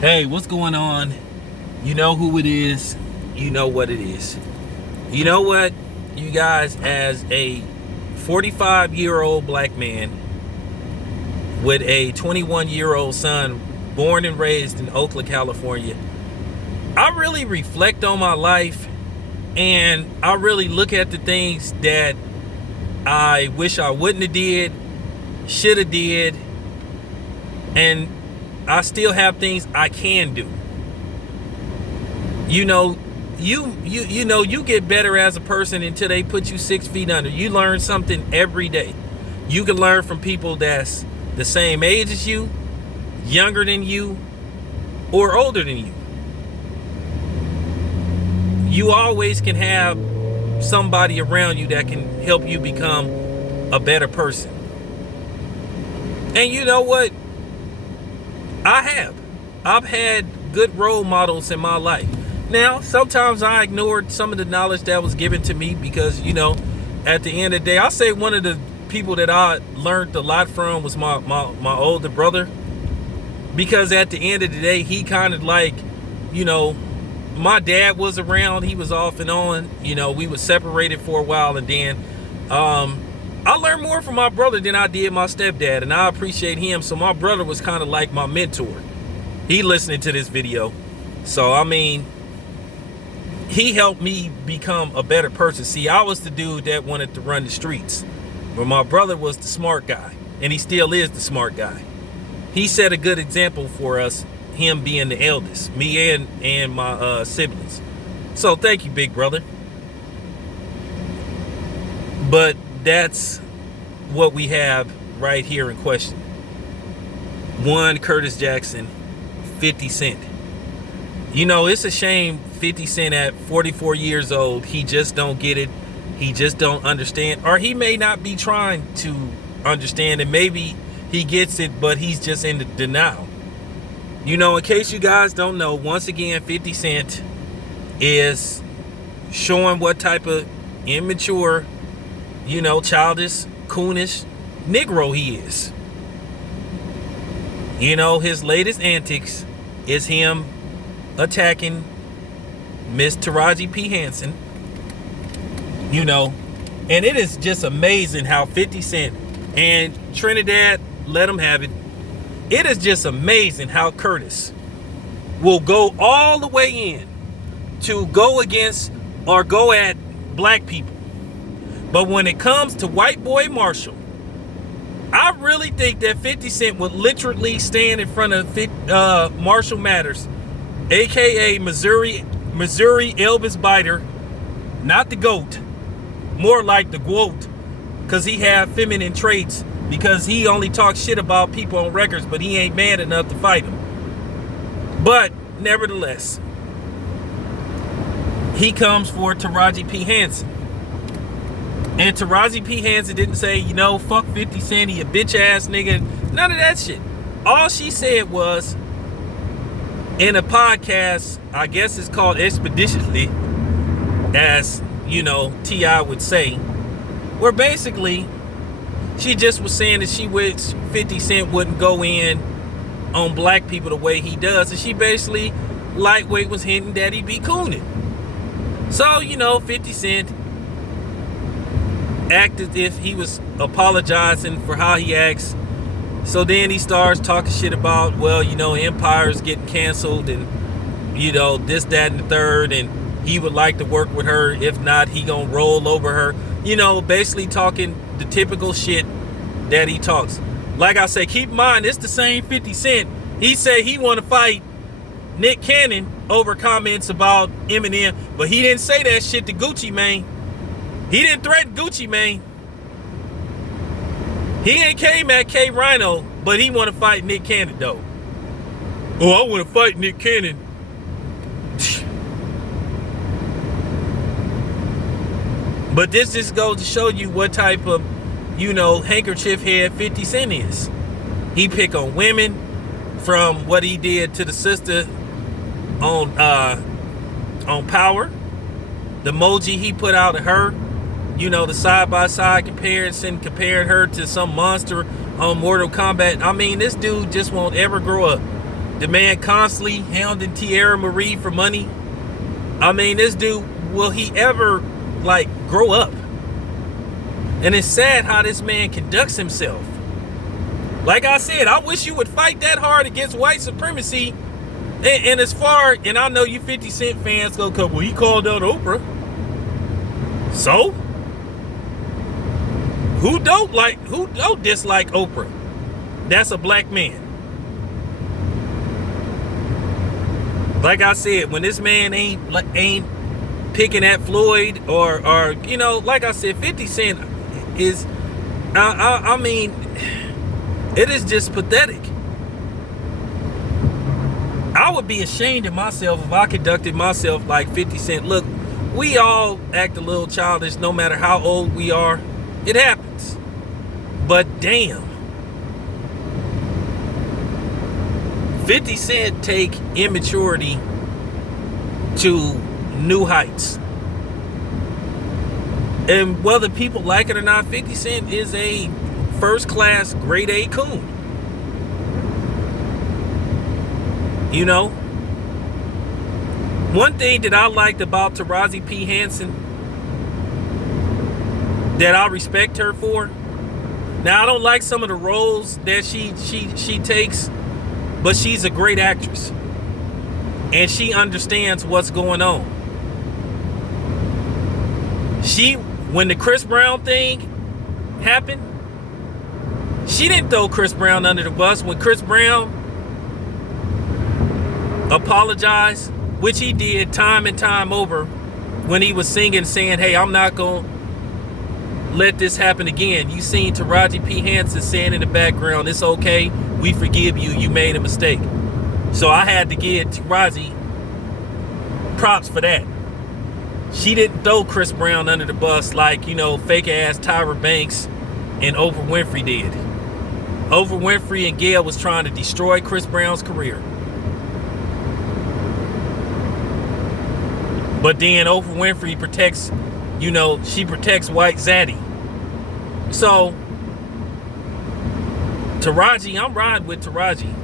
Hey, what's going on? You know who it is. You know what it is. You know what, you guys, as a 45-year-old black man with a 21-year-old son born and raised in Oakland, California, I really reflect on my life and I really look at the things that I wish I wouldn't have did, should have did, and I still have things I can do. You know, you get better as a person until they put you 6 feet under. You learn something every day. You can learn from people that's the same age as you, younger than you, or older than you. You always can have somebody around you that can help you become a better person. And you know what? I've had good role models in my life. Now, sometimes I ignored some of the knowledge that was given to me because, at the end of the day, I'll say one of the people that I learned a lot from was my older brother. Because at the end of the day, he kind of like, my dad was around, he was off and on, we were separated for a while, and then I learned more from my brother than I did my stepdad, and I appreciate him. So my brother was kind of like my mentor. He listening to this video. So, he helped me become a better person. See, I was the dude that wanted to run the streets, but my brother was the smart guy, and he still is the smart guy. He set a good example for us, him being the eldest, me and my siblings. So thank you, big brother. But that's what we have right here in question. One, Curtis Jackson, 50 Cent. It's a shame 50 Cent at 44 years old, he just don't get it. He just don't understand. Or he may not be trying to understand, and maybe he gets it, but he's just in the denial. In case you guys don't know, once again, 50 Cent is showing what type of immature, childish, coonish Negro he is. His latest antics is him attacking Miss Taraji P. Henson. And it is just amazing how 50 Cent and Trinidad let him have it. It is just amazing how Curtis will go all the way in to go against or go at black people. But when it comes to white boy Marshall, I really think that 50 Cent would literally stand in front of Marshall Mathers, aka Missouri Elvis Biter, not the goat, more like the goat, because he have feminine traits, because he only talks shit about people on records, but he ain't man enough to fight them. But nevertheless, he comes for Taraji P. Henson. And Taraji P. Henson didn't say, fuck 50 Cent, he a bitch ass nigga. None of that shit. All she said was, in a podcast, I guess it's called Expeditiously, as, T.I. would say, where basically, she just was saying that she wished 50 Cent wouldn't go in on black people the way he does. And she basically, lightweight, was hinting that he be cooning. So, 50 Cent acted as if he was apologizing for how he acts. So then he starts talking shit about, Empire's getting canceled and, this, that, and the third. And he would like to work with her. If not, he gonna roll over her. Basically talking the typical shit that he talks. Like I say, keep in mind, it's the same 50 Cent. He said he want to fight Nick Cannon over comments about Eminem, but he didn't say that shit to Gucci Mane. He didn't threaten Gucci Mane. He ain't came at K Rhino, but he want to fight Nick Cannon though. Oh, I want to fight Nick Cannon. But this just goes to show you what type of, handkerchief head 50 Cent is. He pick on women, from what he did to the sister on Power. The emoji he put out of her, the side-by-side comparison, comparing her to some monster on Mortal Kombat. This dude just won't ever grow up. The man constantly hounding Tierra Marie for money. I mean, this dude, will he ever, like, grow up? And it's sad how this man conducts himself. Like I said, I wish you would fight that hard against white supremacy. And as far, and I know you 50 Cent fans go, well, he called out Oprah. So? Who don't dislike Oprah? That's a black man. Like I said, when this man ain't picking at Floyd or you know, like I said, 50 Cent is, I mean, it is just pathetic. I would be ashamed of myself if I conducted myself like 50 Cent. Look, we all act a little childish no matter how old we are. It happens. But damn. 50 Cent take immaturity to new heights. And whether people like it or not, 50 Cent is a first-class grade A coon. You know? One thing that I liked about Taraji P. Henson, that I respect her for. Now, I don't like some of the roles that she takes, but she's a great actress. And she understands what's going on. When the Chris Brown thing happened, she didn't throw Chris Brown under the bus. When Chris Brown apologized, which he did time and time over, when he was singing, saying, hey, I'm not going to let this happen again. You seen Taraji P. Henson saying in the background, it's okay, we forgive you, you made a mistake. So I had to give Taraji props for that. She didn't throw Chris Brown under the bus like, you know, fake ass Tyra Banks and Oprah Winfrey did. Oprah Winfrey and Gayle was trying to destroy Chris Brown's career. But then Oprah Winfrey protects, you know, she protects white zaddy. So Taraji, I'm riding with Taraji.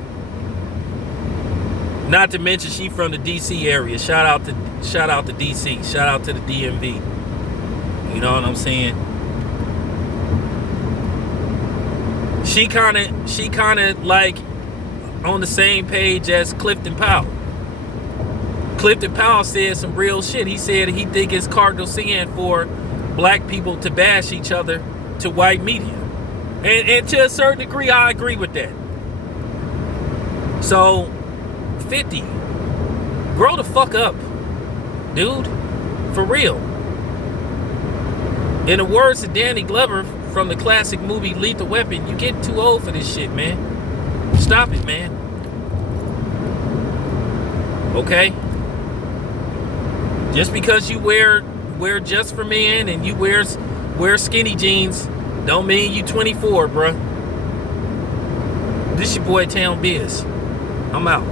Not to mention she from the DC area. Shout out to DC. Shout out to the DMV. You know what I'm saying? She kind of like on the same page as Clifton Powell. Clifton Powell said some real shit. He said he think it's cardinal sin for black people to bash each other to white media. And to a certain degree, I agree with that. So, 50, grow the fuck up, dude. For real. In the words of Danny Glover from the classic movie Lethal Weapon, you get too old for this shit, man. Stop it, man. Okay? Just because you wear just for men and you wear skinny jeans don't mean you 24, bruh. This your boy Town Biz. I'm out.